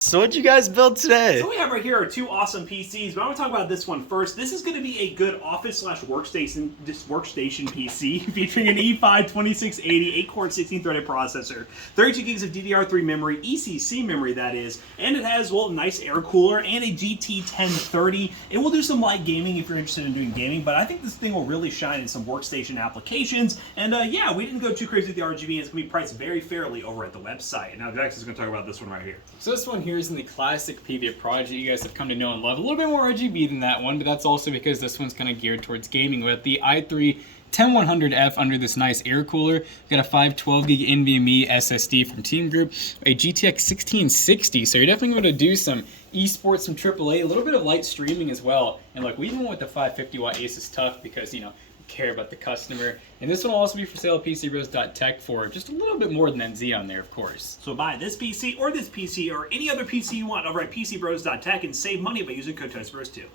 So what'd you guys build today? So what we have right here are two awesome PCs, but I want to talk about this one first. This is going to be a good office slash workstation PC featuring an i5 2680 8-core 16-threaded processor, 32 gigs of DDR3 memory, ECC memory that is, and it has, well, a nice air cooler and a GT 1030. It will do some light gaming if you're interested in doing gaming, but I think this thing will really shine in some workstation applications. And yeah, we didn't go too crazy with the RGB, and it's going to be priced very fairly over at the website. Now Dex is going to talk about this one right here. So this one here is in the classic PVIP project you guys have come to know and love. A little bit more RGB than that one, but that's also because this one's kind of geared towards gaming with the i3 10100F under this nice air cooler. We've got a 512 gig NVMe SSD from Team Group, a GTX 1660, so you're definitely going to do some esports, some AAA, a little bit of light streaming as well. And look, we even went with the 550 watt Asus TUF because, you know, care about the customer. And this one will also be for sale at PCBros.tech for just a little bit more than that Xeon there, of course. So buy this PC or any other PC you want over at PCBros.tech and save money by using code TOASTBROS2.